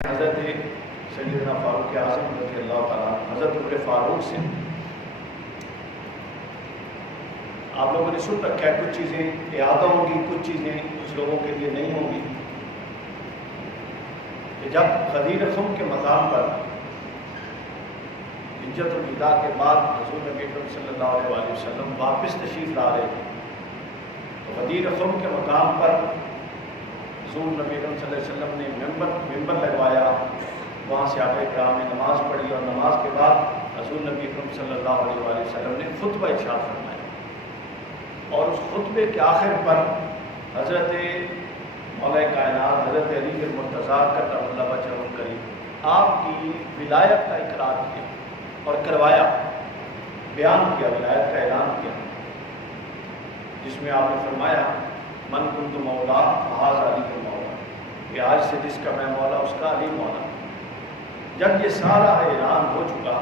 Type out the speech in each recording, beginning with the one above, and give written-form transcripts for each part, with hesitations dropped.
حضرت سیدنا فاروق اعظم رضی اللہ تعالیٰ حضرت عمر فاروق سے آپ لوگوں نے سن رکھا ہے، کچھ چیزیں اعادہ ہوں گی، کچھ چیزیں کچھ لوگوں کے لیے نہیں ہوں گی، کہ جب غدیر خم کے مقام پر حجت الوداع کے بعد حضور نبی اکرم صلی اللہ علیہ وسلم واپس تشریف لا رہے تھے، تو غدیر خم کے مقام پر حضور نبی اکرم صلی اللہ علیہ وسلم نے ممبر لگوایا، وہاں صحابہ کرام نے نماز پڑھی، اور نماز کے بعد حضور نبی اکرم صلی اللہ علیہ وسلم نے خطبہ ارشاد فرمایا، اور اس خطبے کے آخر پر حضرت مولا کائنات حضرت علی المرتضیٰ کرم اللہ وجہہ الکریم آپ کی ولایت کا اقرار کیا اور کروایا، بیان کیا، ولایت کا اعلان کیا، جس میں آپ نے فرمایا من کنت مولا فہذا علی کا مولا، کہ آج سے جس کا میں مولا اس کا علی مولا۔ جب یہ سارا اعلان ہو چکا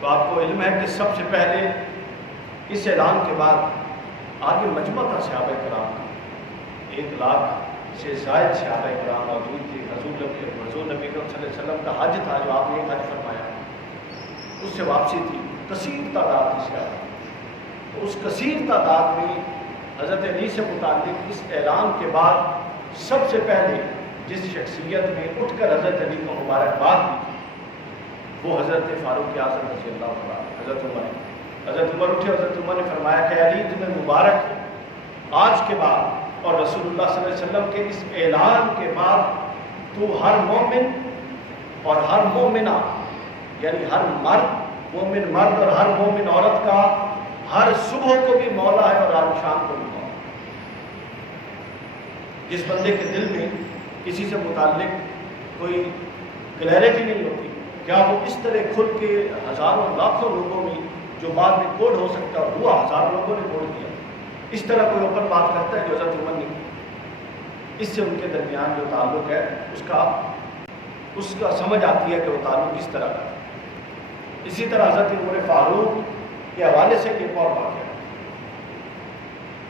تو آپ کو علم ہے کہ سب سے پہلے اس اعلان کے بعد آگے مجمع تھا صحابہ کرام کا، 1,00,000 سے زائد صحابہ کرام موجود تھے۔ حضور نبی صلی اللہ علیہ وسلم کا حج تھا، جو آپ نے ایک حج فرمایا، اس سے واپسی تھی، کثیر تعداد تھی صحابہ۔ تو اس کثیر تعداد میں حضرت علی سے متعلق اس اعلان کے بعد سب سے پہلے جس شخصیت نے اٹھ کر حضرت علی کو مبارکباد دی وہ حضرت فاروق اعظم رضی اللہ عنہ، حضرت عمر اٹھے، حضرت عمر نے فرمایا کہ علی تمہیں مبارک ہو، آج کے بعد اور رسول اللہ صلی اللہ علیہ وسلم کے اس اعلان کے بعد تو ہر مومن اور ہر مومنہ، یعنی ہر مرد مومن مرد اور ہر مومن عورت کا ہر صبح کو بھی مولا ہے اور ہر شام کو بھی مولا۔ جس بندے کے دل میں کسی سے متعلق کوئی کلیئرٹی نہیں ہوتی، کیا وہ اس طرح کھل کے ہزاروں لاکھوں لوگوں میں جو بعد میں کوڈ ہو سکتا ہے وہ ہزار لوگوں نے کوڈ کیا، اس طرح کوئی اوپن بات کرتا ہے جو حضرت عمر نے کی؟ اس سے ان کے درمیان جو تعلق ہے اس کا سمجھ آتی ہے کہ وہ تعلق کس طرح کا ہے۔ اسی طرح حضرت عمر فاروق کے حوالے سے ایک اور واقعہ ہے۔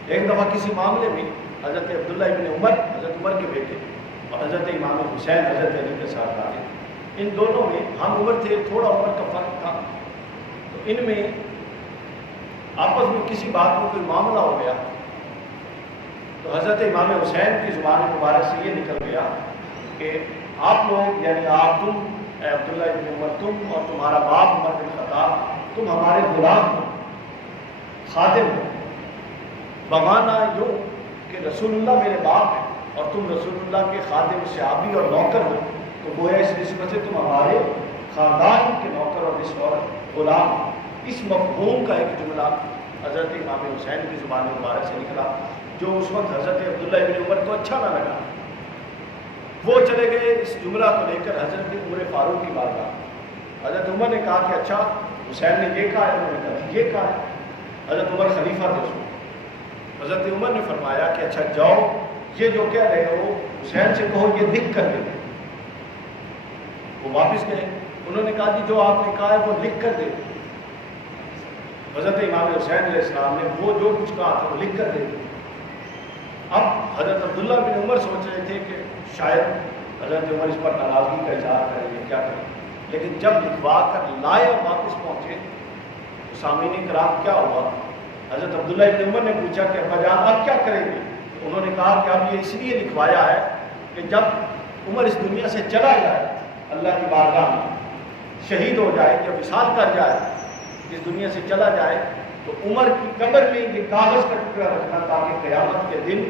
ایک دفعہ کسی معاملے میں حضرت عبداللہ ابن عمر، حضرت عمر کے بیٹے، اور حضرت امام حسین حضرت علی کے ساتھ آئے، ان دونوں میں ہم عمر تھے، تھوڑا عمر کا فرق تھا، تو ان میں آپس میں کسی بات میں کوئی معاملہ ہو گیا، تو حضرت امام حسین کی زبان مبارک سے یہ نکل گیا کہ آپ لوگ، یعنی آپ، تم اے عبداللہ ابن عمر، تم اور تمہارا باپ عمر بن خطاب، تم ہمارے غلام ہو، خادم ہو، بمانا یوں کہ رسول اللہ میرے باپ ہے اور تم رسول اللہ کے خادم، صحابی اور نوکر ہو، تو گویا اس نسبت سے تم ہمارے خاندان کے نوکر اور غلام۔ اس مفہوم کا ایک جملہ حضرت امام حسین کی زبان مبارک سے نکلا، جو اس وقت حضرت عبداللہ ابن عمر کو اچھا نہ لگا۔ وہ چلے گئے اس جملہ کو لے کر حضرت عمر فاروق کی بارگاہ۔ حضرت عمر نے کہا کہ اچھا حسین نے یہ کہا ہے، انہوں نے کہا یہ کہا ہے۔ حضرت عمر خلیفہ تھے اس وقت۔ حضرت عمر نے فرمایا کہ اچھا جاؤ، یہ جو کہہ رہے ہو حسین سے کہو یہ لکھ کر دے۔ وہ واپس گئے، انہوں نے کہا جی جو آپ نے کہا ہے وہ لکھ کر دے۔ حضرت امام حسین علیہ السلام نے وہ جو کچھ کہا تھا وہ لکھ کر دے۔ اب حضرت عبداللہ بن عمر سوچ رہے تھے کہ شاید حضرت عمر اس پر ناراضگی کا اظہار کریں گے، کیا کریں، لیکن جب لکھوا کر لائے اور واپس پہنچے تو سامعین کرام کیا ہوا؟ حضرت عبداللہ بن عمر نے پوچھا کہ ابا جان آپ کیا کریں گے؟ انہوں نے کہا کہ اب یہ اس لیے لکھوایا ہے کہ جب عمر اس دنیا سے چلا جائے، اللہ کی بارگاہ میں شہید ہو جائے یا وصال کر جائے، اس دنیا سے چلا جائے، تو عمر کی قبر میں یہ کاغذ کا ٹکڑا رکھنا تاکہ قیامت کے دن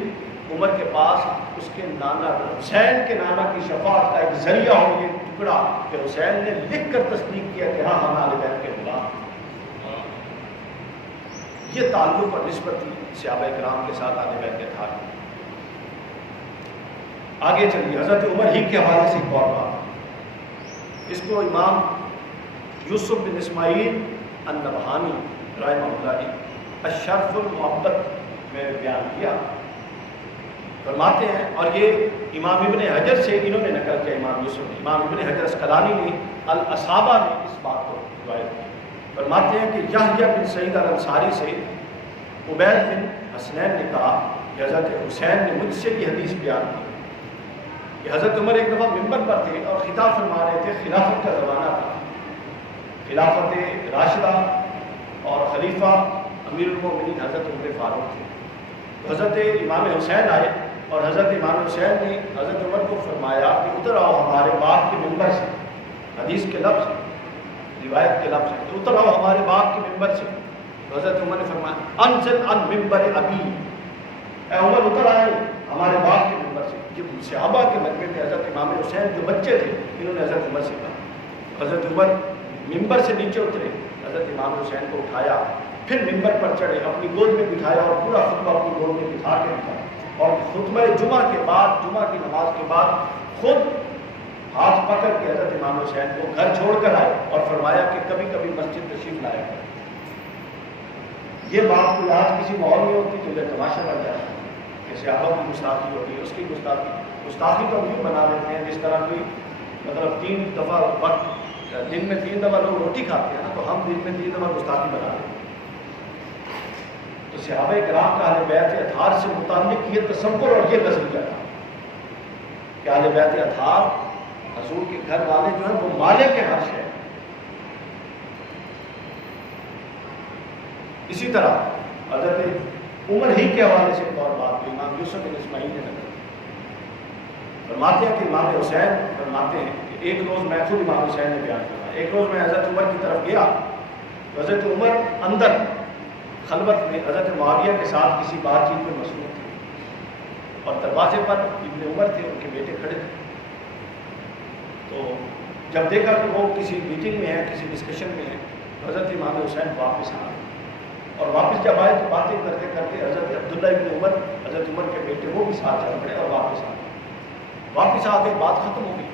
عمر کے پاس اس کے نانا حسین کے نانا کی شفاعت کا ایک ذریعہ ہو یہ ٹکڑا کہ حسین نے لکھ کر تصدیق کیا کہ ہاں ہم اہل بیت کے غلام۔ یہ تعلق اور نسبت تھی صحابہ کرام کے ساتھ اہل بیت کے تھا۔ آگے چلیے، حضرت عمر ہی کے حوالے سے ایک اور بات، اس کو امام یوسف بن اسماعیل النبہانی رحمہ اللہ نے الشرف المحبت میں بیان کیا، فرماتے ہیں، اور یہ امام ابن حجر سے انہوں نے نقل کیا، امام یوسف نے، امام ابن حجر اسقلانی نے الاصابہ میں اس بات کو روایت کی، فرماتے ہیں کہ یحییٰ بن سعید الانصاری سے عبید بن حسنین نے کہا کہ حضرت حسین نے مجھ سے یہ حدیث بیان کی کہ حضرت عمر ایک دفعہ ممبر پر تھے اور خطاب فرما رہے تھے، خلافت کا زمانہ تھا، خلافت راشدہ، اور خلیفہ امیر المومنین حضرت عمر فاروق تھے۔ تو حضرت امام حسین آئے اور حضرت امام حسین نے حضرت عمر کو فرمایا کہ اتر آؤ ہمارے باپ کے ممبر سے، حدیث کے لفظ، روایت کے لفظ ہے، تو اتر آؤ ہمارے باپ کے ممبر سے۔ تو حضرت عمر نے فرمایا انزل عن ممبر ابی، اے عمر اتر آئے ہمارے باپ کے ممبر سے۔ یہ صحابہ کے مجمع میں حضرت امام حسین جو بچے تھے انہوں نے حضرت عمر سے کہا۔ حضرت عمر ممبر سے نیچے اترے، حضرت امام حسین کو اٹھایا، پھر ممبر پر چڑھے، اپنی گود میں بٹھایا اور پورا خطبہ اپنی گود میں بٹھا کے بٹھایا، اور خطبہ جمعہ کے بعد، جمعہ کی نماز کے بعد خود ہاتھ پکڑ کے حضرت امام حسین کو گھر چھوڑ کر آئے اور فرمایا کہ کبھی کبھی مسجد تشریف لائے۔ یہ بات کوئی آج کسی ماحول میں ہوتی تو یہ تماشا بن جاتا کہ صحابہ کی گستاخی ہوگی، اس کی گستاخی تو ہم یوں بنا لیتے ہیں جس طرح کوئی مطلب 3 دفعہ وقت دن میں 3 دفعہ لوگ روٹی کھاتے ہیں نا، تو ہم دن میں 3 دفعہ گستاخی بنا لیتے ہیں۔ تو صحابہ کرام کا اہل بیت اطہار سے متعلق یہ تصور اور یہ نظریہ تھا کہ اہل بیت اطہار حضور کے گھر والے جو ہیں وہ مالک عرش ہے۔ اسی طرح حضرت عمر ہی کے حوالے سے ایک اور بات کہ امام یوسف بن اسماعیل نے نقل فرماتے ہیں کہ امام حسین فرماتے ہیں کہ ایک روز میں خود امام حسین نے بیان کیا، ایک روز میں حضرت عمر کی طرف گیا تو حضرت عمر اندر خلوت میں حضرت معاویہ کے ساتھ کسی بات چیت میں مصروف تھے، اور دروازے پر ابن عمر تھے، ان کے بیٹے کھڑے تھے۔ تو جب دیکھا کہ وہ کسی میٹنگ میں ہے، کسی ڈسکشن میں ہے، تو حضرت امام حسین واپس آ گئے، اور واپس جب آئے تو باتیں کرتے کرتے حضرت عبداللہ ابن عمر، حضرت عمر کے بیٹے، وہ بھی ساتھ چل پڑے اور واپس آ گئے۔ واپس آ گئے، بات ختم ہو گئی۔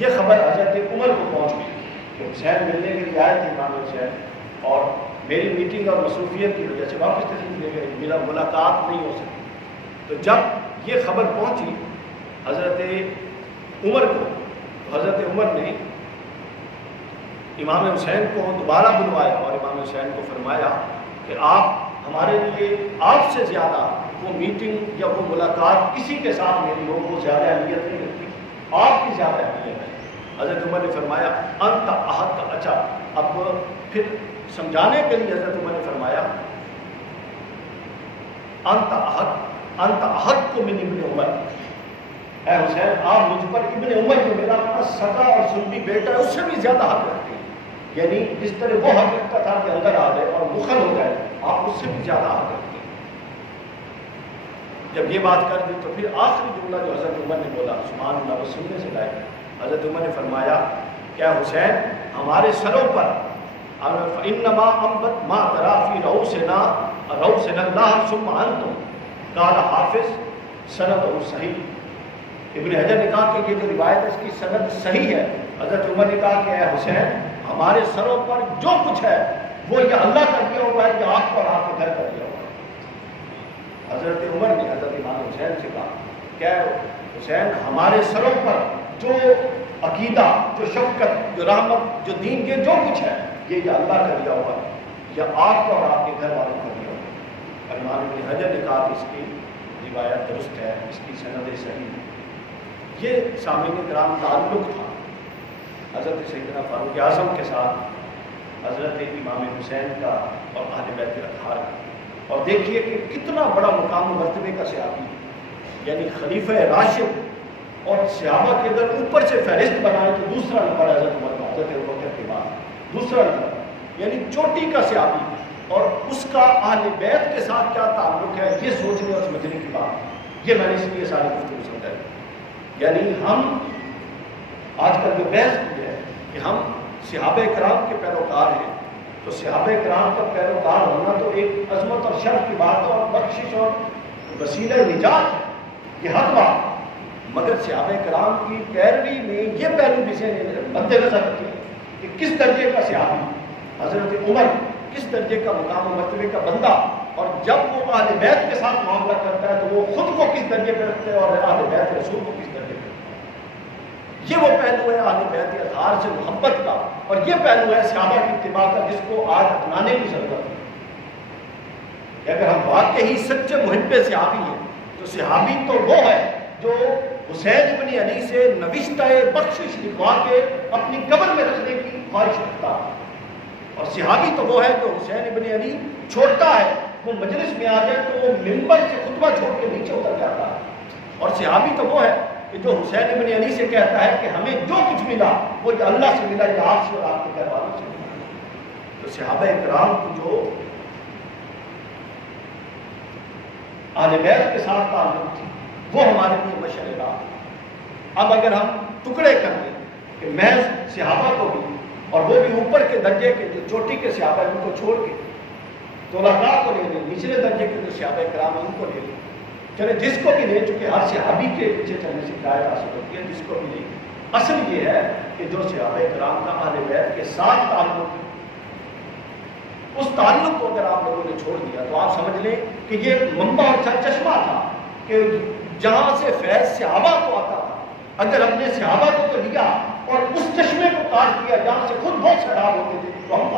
یہ خبر حضرت عمر کو پہنچ گئی کہ حسین ملنے کے لیے آئے تھے امام حسین، اور میری میٹنگ اور مصروفیت کی وجہ سے واپس تشریف لے گئے، میرا ملاقات نہیں ہو سکی۔ تو جب یہ خبر پہنچی حضرت عمر کو، تو حضرت عمر نے امام حسین کو دوبارہ بلوایا اور امام حسین کو فرمایا کہ آپ ہمارے لیے آپ سے زیادہ وہ میٹنگ یا وہ ملاقات کسی کے ساتھ میری ہو وہ زیادہ اہمیت نہیں رکھتی، آپ کی زیادہ اہمیت ہے۔ حضرت عمر نے فرمایا انت احق کا، اچھا اب پھر سمجھانے کے لیے حضرت عمر نے فرمایا انت احق کو من ابن عمر، اے حسین آپ مجھ پر ابن عمر جو میرا اپنا سگا اور سنبی بیٹا ہے اس سے بھی زیادہ حق رکھتے ہیں، یعنی جس طرح وہ حق رکھتا تھا کہ اندر آ جائے اور مخل ہو جائے، آپ اس سے بھی زیادہ حق رکھتے ہیں۔ جب یہ بات کر دی تو پھر آخری جملہ جو حضرت عمر نے بولا، سبحان اللہ، وہ سننے سے لائق، حضرت عمر نے فرمایا کیا حسین ہمارے سروں پر انما انبت ما ترا فی رؤوسنا اللہ ثم انتم، قال حافظ سند صحیح۔ ابن حجر نے کہا کہ یہ جو روایت ہے اس کی سند صحیح ہے۔ حضرت عمر نے کہا کہ اے حسین ہمارے سروں پر جو کچھ ہے وہ یا اللہ کا دیا ہوا ہے یا آپ کو اور آپ کے گھر کا دیا ہوا ہے۔ حضرت عمر نے حضرت امام حسین سے کہا کہ حسین ہمارے سروں پر جو عقیدہ، جو شفقت، جو رحمت، جو دین کے جو کچھ ہے یہ یا اللہ کا دیا ہوا ہے یا آپ کو اور آپ کے گھر والوں کا دیا ہوا ہے۔ اور امام ابن حجر نے کہا کہ اس کی روایت درست ہے، اس کی سند صحیح ہے۔ یہ سامعین کرام تعلق تھا حضرت سیدنا فاروق اعظم کے ساتھ حضرت امام حسین کا اور اہل بیت اطہار کا، اور دیکھیے کہ کتنا بڑا مقام و مرتبے کا صحابی، یعنی خلیفہ راشد، اور صحابہ کے اندر اوپر سے فہرست بنائے تو دوسرا نمبر حضرت عمر کا، حضرت ابوبکر کے بعد دوسرا نمبر، یعنی چوٹی کا صحابی، اور اس کا اہل بیت کے ساتھ کیا تعلق ہے یہ سوچنے اور سمجھنے کی بات۔ یہ میں نے اس لیے ساری گفتگو سمجھائی، یعنی ہم آج کل جو بحث کی ہے کہ ہم صحابہ کرام کے پیروکار ہیں، تو صحابہ کرام کا پیروکار ہونا تو ایک عظمت اور شرف کی بات ہے اور بخشش اور وسیلہ نجات ہے، یہ حق بات، مگر صحابہ کرام کی پیروی میں یہ پہلو بھی سے مد نظر رکھیں کہ کس درجے کا صحابی حضرت عمر، کس درجے کا مقام و مرتبے کا بندہ، اور جب وہ اہل بیت کے ساتھ معاملہ کرتا ہے تو وہ خود کو کس درجے پہ رکھتے ہیں اور اہل بیت رسول کو کس درجے پہ رکھتے ہیں۔ یہ وہ پہلو ہے اہل بیت اطہار سے محبت کا، اور یہ پہلو ہے صحابہ کی اتباع کا جس کو آج اپنانے کی ضرورت ہے۔ کہ اگر ہم واقعی سچے محب صحابی ہیں تو صحابی تو وہ ہے جو حسین ابن علی سے نوشتہ بخشش لکھوا کے اپنی قبر میں رکھنے کی خواہش رکھتا ہے. اور صحابی تو وہ ہے جو حسین ابن علی چھوڑتا ہے، وہ مجلس میں آ جائے تو وہ ممبر سے خطبہ چھوڑ کے نیچے اتر جاتا ہے. اور صحابی تو وہ ہے کہ جو حسین ابن علی سے کہتا ہے کہ ہمیں جو کچھ ملا وہ اللہ سے ملا یا آپ سے اور آپ کے گھر والوں سے ملا. تو صحابہ کرام کی جو اہل بیت کے ساتھ تعلق تھی وہ ہمارے لیے مشعل راہ. اب اگر ہم ٹکڑے کر دیں کہ محض صحابہ کو بھی، اور وہ بھی اوپر کے درجے کے جو چوٹی کے صحابہ ہیں ان کو چھوڑ کے طلقاء کو لے لیں، نچلے درجے کے جو صحابہ کرام ہیں ان کو لے لیں، چلے جس کو بھی لے، چونکہ ہر صحابی کے پیچھے چلنے سے ہدایت حاصل ہوتی ہے، جس کو بھی لے. اصل یہ ہے کہ جو صحابہ کرام کا اہل بیت کے ساتھ تعلق ہے، اس تعلق کو اگر آپ لوگوں نے چھوڑ دیا تو آپ سمجھ لیں کہ یہ منبع اور چشمہ تھا کہ جہاں سے فیض صحابہ کو آتا تھا. اگر ہم نے صحابہ کو تو لیا اور اس چشمے کو کاٹ دیا جہاں سے خود بہت سیلاب ہوتے تھے تو ہم